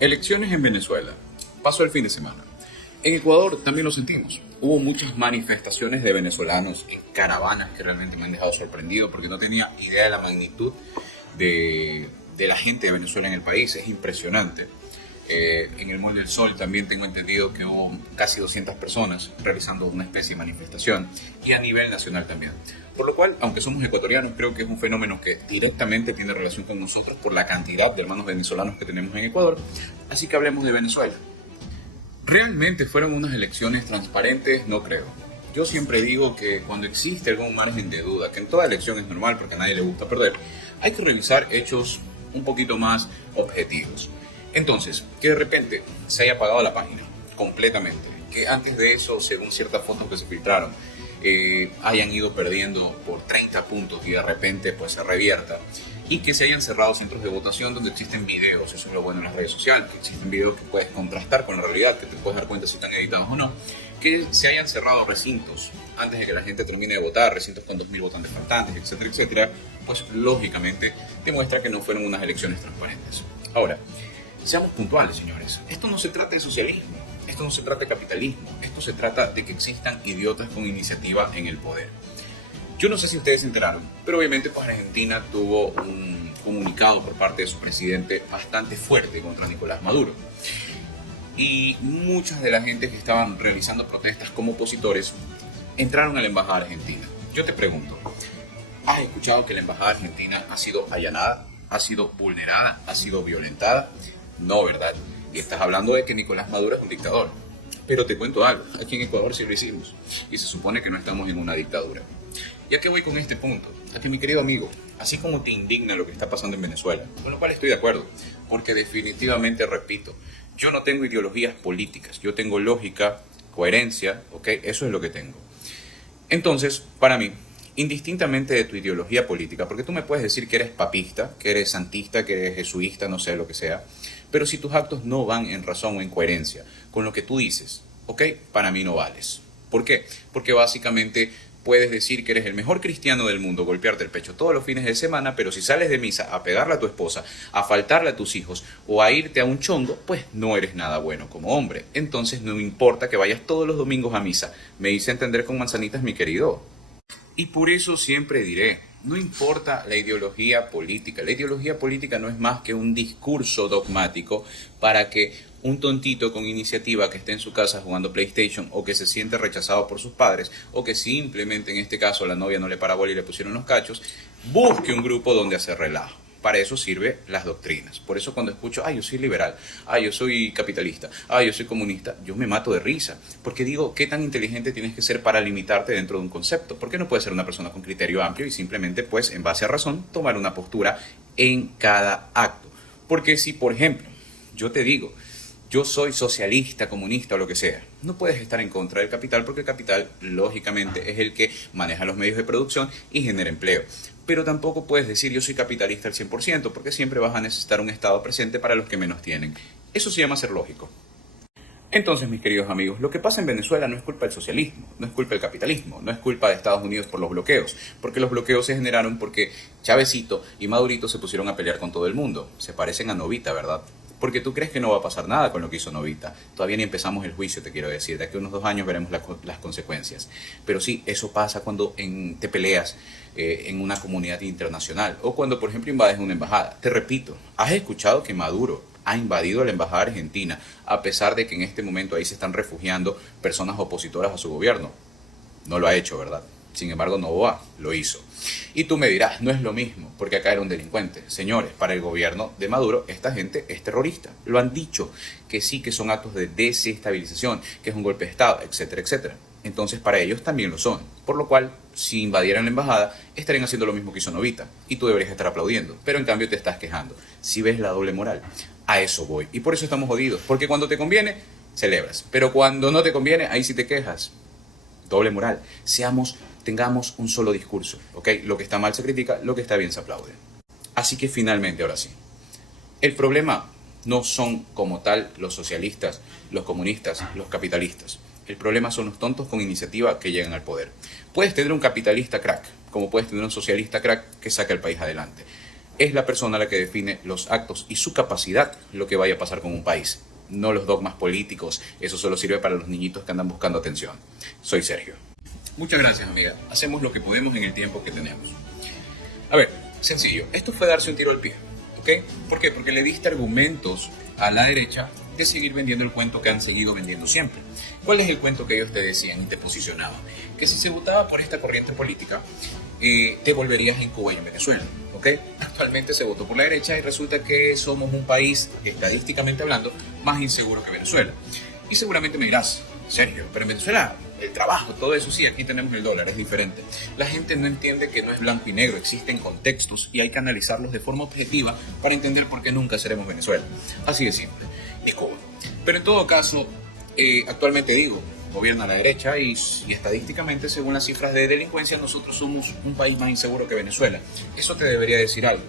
Elecciones en Venezuela. Pasó el fin de semana. En Ecuador también lo sentimos. Hubo muchas manifestaciones de venezolanos en caravanas que realmente me han dejado sorprendido porque no tenía idea de la magnitud de la gente de Venezuela en el país. Es impresionante. En el Mall del Sol también tengo entendido que hubo casi 200 personas realizando una especie de manifestación y a nivel nacional también. Por lo cual, aunque somos ecuatorianos, creo que es un fenómeno que directamente tiene relación con nosotros por la cantidad de hermanos venezolanos que tenemos en Ecuador. Así que hablemos de Venezuela. ¿Realmente fueron unas elecciones transparentes? No creo. Yo siempre digo que cuando existe algún margen de duda, que en toda elección es normal porque a nadie le gusta perder, hay que revisar hechos un poquito más objetivos. Entonces, que de repente se haya apagado la página completamente, que antes de eso, según ciertas fotos que se filtraron, hayan ido perdiendo por 30 puntos y de repente pues se revierta, y que se hayan cerrado centros de votación donde existen videos. Eso es lo bueno en las redes sociales, que existen videos que puedes contrastar con la realidad, que te puedes dar cuenta si están editados o no. Que se hayan cerrado recintos antes de que la gente termine de votar, recintos con 2.000 votantes faltantes, etcétera, etcétera, pues lógicamente demuestra que no fueron unas elecciones transparentes. Ahora, seamos puntuales, señores. Esto no se trata de socialismo, esto no se trata de capitalismo, esto se trata de que existan idiotas con iniciativa en el poder. Yo no sé si ustedes se enteraron, pero obviamente pues Argentina tuvo un comunicado por parte de su presidente bastante fuerte contra Nicolás Maduro. Y muchas de la gente que estaban realizando protestas como opositores entraron a la embajada argentina. Yo te pregunto, ¿has escuchado que la embajada argentina ha sido allanada, ha sido vulnerada, ha sido violentada? No, ¿verdad? Y estás hablando de que Nicolás Maduro es un dictador. Pero te cuento algo, aquí en Ecuador sí lo hicimos. Y se supone que no estamos en una dictadura. ¿Y a qué voy con este punto? A que, mi querido amigo, así como te indigna lo que está pasando en Venezuela, con lo cual estoy de acuerdo, porque definitivamente, repito, yo no tengo ideologías políticas, yo tengo lógica, coherencia, ¿ok? Eso es lo que tengo. Entonces, para mí, indistintamente de tu ideología política, porque tú me puedes decir que eres papista, que eres santista, que eres jesuita, no sé lo que sea, pero si tus actos no van en razón o en coherencia con lo que tú dices, ¿ok? Para mí no vales. ¿Por qué? Porque básicamente puedes decir que eres el mejor cristiano del mundo, golpearte el pecho todos los fines de semana, pero si sales de misa a pegarle a tu esposa, a faltarle a tus hijos o a irte a un chongo, pues no eres nada bueno como hombre. Entonces no importa que vayas todos los domingos a misa. Me hice entender con manzanitas, mi querido. Y por eso siempre diré, no importa la ideología política. La ideología política no es más que un discurso dogmático para que un tontito con iniciativa que esté en su casa jugando PlayStation o que se siente rechazado por sus padres o que simplemente en este caso la novia no le para bola y le pusieron los cachos, busque un grupo donde hacer relajo. Para eso sirven las doctrinas. Por eso cuando escucho, yo soy liberal, yo soy capitalista, yo soy comunista, yo me mato de risa. Porque digo, ¿qué tan inteligente tienes que ser para limitarte dentro de un concepto? ¿Por qué no puedes ser una persona con criterio amplio y simplemente, pues, en base a razón, tomar una postura en cada acto? Porque si, por ejemplo, yo te digo, yo soy socialista, comunista o lo que sea, no puedes estar en contra del capital porque el capital, lógicamente, es el que maneja los medios de producción y genera empleo. Pero tampoco puedes decir yo soy capitalista al 100% porque siempre vas a necesitar un Estado presente para los que menos tienen. Eso se llama ser lógico. Entonces, mis queridos amigos, lo que pasa en Venezuela no es culpa del socialismo, no es culpa del capitalismo, no es culpa de Estados Unidos por los bloqueos, porque los bloqueos se generaron porque Chavecito y Madurito se pusieron a pelear con todo el mundo. Se parecen a Novita, ¿verdad? Porque tú crees que no va a pasar nada con lo que hizo Novita. Todavía ni empezamos el juicio, te quiero decir. De aquí a unos 2 años veremos las consecuencias. Pero sí, eso pasa cuando te peleas en una comunidad internacional o cuando, por ejemplo, invades una embajada. Te repito, ¿has escuchado que Maduro ha invadido la embajada argentina a pesar de que en este momento ahí se están refugiando personas opositoras a su gobierno? No lo ha hecho, ¿verdad? Sin embargo, Noboa lo hizo. Y tú me dirás, no es lo mismo, porque acá era un delincuente. Señores, para el gobierno de Maduro, esta gente es terrorista. Lo han dicho, que sí, que son actos de desestabilización, que es un golpe de Estado, etcétera, etcétera. Entonces, para ellos también lo son. Por lo cual, si invadieran la embajada, estarían haciendo lo mismo que hizo Novita. Y tú deberías estar aplaudiendo. Pero en cambio te estás quejando. Si ves la doble moral, a eso voy. Y por eso estamos jodidos. Porque cuando te conviene, celebras. Pero cuando no te conviene, ahí sí te quejas. Doble moral. Tengamos un solo discurso, ¿ok? Lo que está mal se critica, lo que está bien se aplaude. Así que finalmente, ahora sí, el problema no son como tal los socialistas, los comunistas, los capitalistas. El problema son los tontos con iniciativa que llegan al poder. Puedes tener un capitalista crack, como puedes tener un socialista crack que saque al país adelante. es la persona la que define los actos y su capacidad lo que vaya a pasar con un país, no los dogmas políticos. Eso solo sirve para los niñitos que andan buscando atención. Soy Sergio. Muchas gracias, amiga. Hacemos lo que podemos en el tiempo que tenemos. A ver, sencillo. Esto fue darse un tiro al pie, ¿ok? ¿Por qué? Porque le diste argumentos a la derecha de seguir vendiendo el cuento que han seguido vendiendo siempre. ¿Cuál es el cuento que ellos te decían y te posicionaban? Que si se votaba por esta corriente política, te volverías en Cuba y en Venezuela, ¿ok? Actualmente se votó por la derecha y resulta que somos un país, estadísticamente hablando, más inseguro que Venezuela. Y seguramente me dirás, Sergio, pero en Venezuela el trabajo, todo eso sí, aquí tenemos el dólar, es diferente. La gente no entiende que no es blanco y negro, existen contextos y hay que analizarlos de forma objetiva para entender por qué nunca seremos Venezuela. Así de simple. Y Cuba. Pero en todo caso, actualmente digo, gobierna la derecha y estadísticamente, según las cifras de delincuencia, nosotros somos un país más inseguro que Venezuela. Eso te debería decir algo.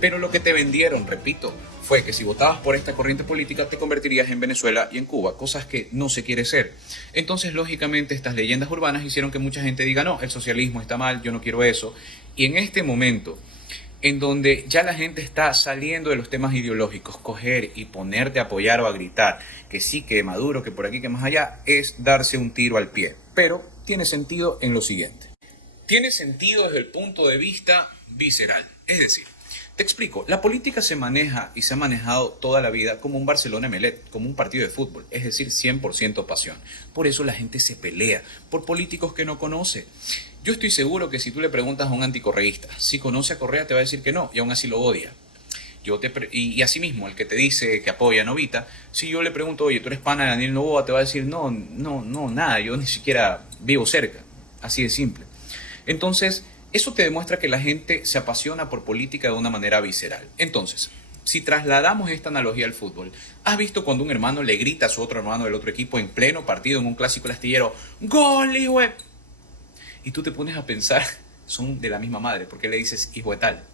Pero lo que te vendieron, repito, fue que si votabas por esta corriente política te convertirías en Venezuela y en Cuba, cosas que no se quiere ser. Entonces, lógicamente, estas leyendas urbanas hicieron que mucha gente diga, no, el socialismo está mal, yo no quiero eso. Y en este momento, en donde ya la gente está saliendo de los temas ideológicos, coger y ponerte a apoyar o a gritar que sí, que Maduro, que por aquí, que más allá, es darse un tiro al pie. Pero tiene sentido en lo siguiente. Tiene sentido desde el punto de vista visceral. Es decir, te explico, la política se maneja y se ha manejado toda la vida como un Barcelona-Emelec, como un partido de fútbol, es decir, 100% pasión. Por eso la gente se pelea por políticos que no conoce. Yo estoy seguro que si tú le preguntas a un anticorreísta si conoce a Correa, te va a decir que no, y aún así lo odia. Y asimismo, el que te dice que apoya a Novita, si yo le pregunto, oye, ¿tú eres pana de Daniel Noboa? Te va a decir, no, nada, yo ni siquiera vivo cerca. Así de simple. Entonces, eso te demuestra que la gente se apasiona por política de una manera visceral. Entonces, si trasladamos esta analogía al fútbol, ¿has visto cuando un hermano le grita a su otro hermano del otro equipo en pleno partido, en un clásico astillero, ¡Gol, hijo de...! Y tú te pones a pensar, son de la misma madre, ¿por qué le dices hijo de tal?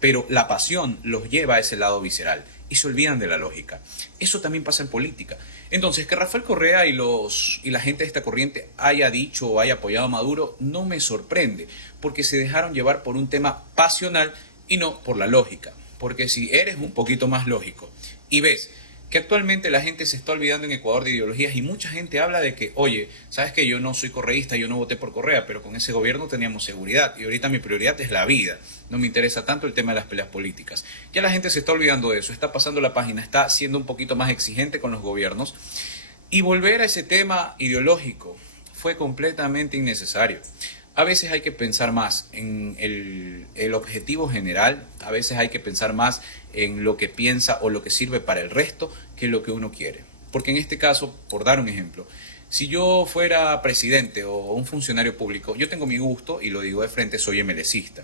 Pero la pasión los lleva a ese lado visceral y se olvidan de la lógica. Eso también pasa en política. Entonces, que Rafael Correa y la gente de esta corriente haya dicho o haya apoyado a Maduro no me sorprende, porque se dejaron llevar por un tema pasional y no por la lógica. Porque si eres un poquito más lógico y ves que actualmente la gente se está olvidando en Ecuador de ideologías y mucha gente habla de que, oye, sabes que yo no soy correísta, yo no voté por Correa, pero con ese gobierno teníamos seguridad y ahorita mi prioridad es la vida, no me interesa tanto el tema de las peleas políticas. Ya la gente se está olvidando de eso, está pasando la página, está siendo un poquito más exigente con los gobiernos y volver a ese tema ideológico fue completamente innecesario. A veces hay que pensar más en el objetivo general, a veces hay que pensar más en lo que piensa o lo que sirve para el resto que lo que uno quiere. Porque en este caso, por dar un ejemplo, si yo fuera presidente o un funcionario público, yo tengo mi gusto y lo digo de frente, soy emelecista.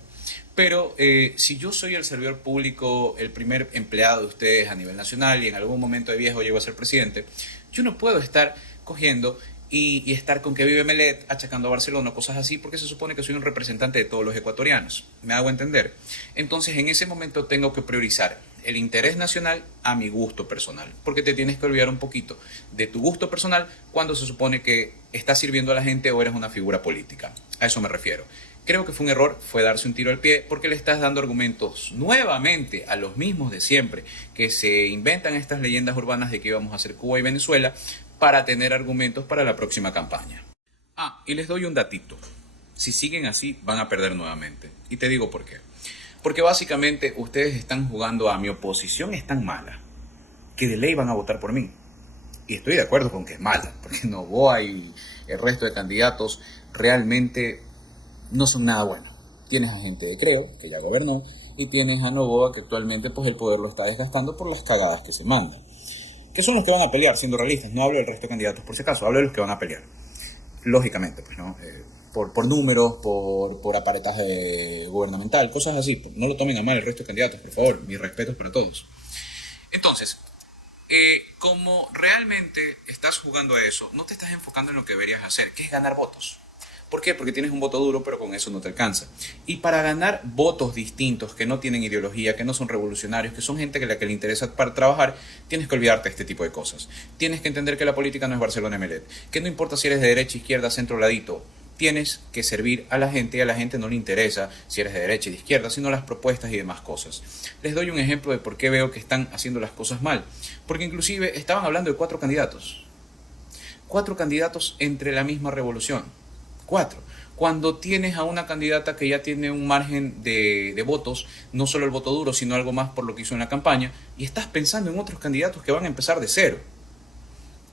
Pero si yo soy el servidor público, el primer empleado de ustedes a nivel nacional y en algún momento de viejo llego a ser presidente, yo no puedo estar cogiendo y estar con que vive Melet, achacando a Barcelona, cosas así, porque se supone que soy un representante de todos los ecuatorianos. ¿Me hago entender? Entonces, en ese momento tengo que priorizar el interés nacional a mi gusto personal, porque te tienes que olvidar un poquito de tu gusto personal cuando se supone que estás sirviendo a la gente o eres una figura política. A eso me refiero. Creo que fue un error, fue darse un tiro al pie, porque le estás dando argumentos nuevamente a los mismos de siempre, que se inventan estas leyendas urbanas de que íbamos a hacer Cuba y Venezuela, para tener argumentos para la próxima campaña. Y les doy un datito. Si siguen así, van a perder nuevamente. Y te digo por qué. Porque básicamente ustedes están jugando a mi oposición es tan mala que de ley van a votar por mí. Y estoy de acuerdo con que es mala, porque Noboa y el resto de candidatos realmente no son nada buenos. Tienes a gente de Creo, que ya gobernó, y tienes a Noboa, que actualmente pues el poder lo está desgastando por las cagadas que se mandan. ¿Qué son los que van a pelear, siendo realistas? No hablo del resto de candidatos por si acaso, hablo de los que van a pelear. Lógicamente, pues, ¿no? Por números, por aparataje gubernamental, cosas así. No lo tomen a mal el resto de candidatos, por favor. Mis respetos para todos. Entonces, como realmente estás jugando a eso, no te estás enfocando en lo que deberías hacer, que es ganar votos. ¿Por qué? Porque tienes un voto duro, pero con eso no te alcanza. Y para ganar votos distintos, que no tienen ideología, que no son revolucionarios, que son gente que la que le interesa para trabajar, tienes que olvidarte de este tipo de cosas. Tienes que entender que la política no es Barcelona-Emelec, que no importa si eres de derecha, izquierda, centro, ladito, tienes que servir a la gente y a la gente no le interesa si eres de derecha y de izquierda, sino las propuestas y demás cosas. Les doy un ejemplo de por qué veo que están haciendo las cosas mal. Porque inclusive estaban hablando de 4 candidatos. 4 candidatos entre la misma revolución. 4. Cuando tienes a una candidata que ya tiene un margen de votos, no solo el voto duro, sino algo más por lo que hizo en la campaña, y estás pensando en otros candidatos que van a empezar de cero.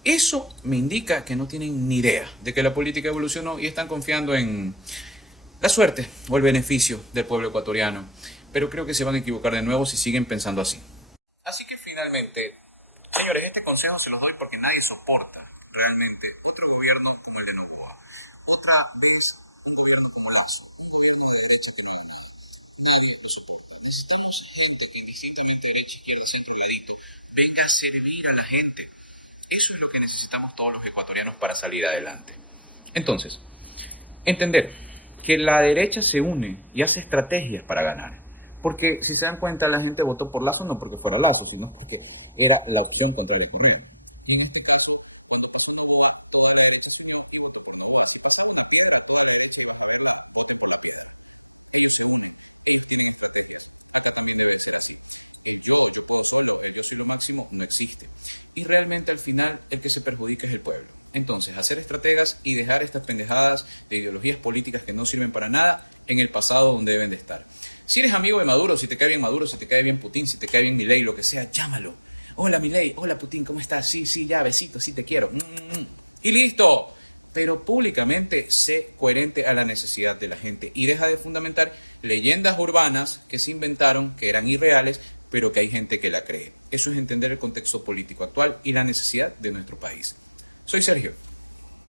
Eso me indica que no tienen ni idea de que la política evolucionó y están confiando en la suerte o el beneficio del pueblo ecuatoriano. Pero creo que se van a equivocar de nuevo si siguen pensando así. Así que finalmente, señores, este consejo se los doy porque nadie soporta realmente otro gobierno como el de Noboa. Otra vez, un gobierno colapsa. Necesitamos gente que indistintamente derecha, izquierda, centro y DIC venga a servir a la gente. Eso es lo que necesitamos todos los ecuatorianos para salir adelante. Entonces, entender que la derecha se une y hace estrategias para ganar. Porque si se dan cuenta, la gente votó por Lazo no porque fuera Lazo, sino porque era la opción contra el equilibrio.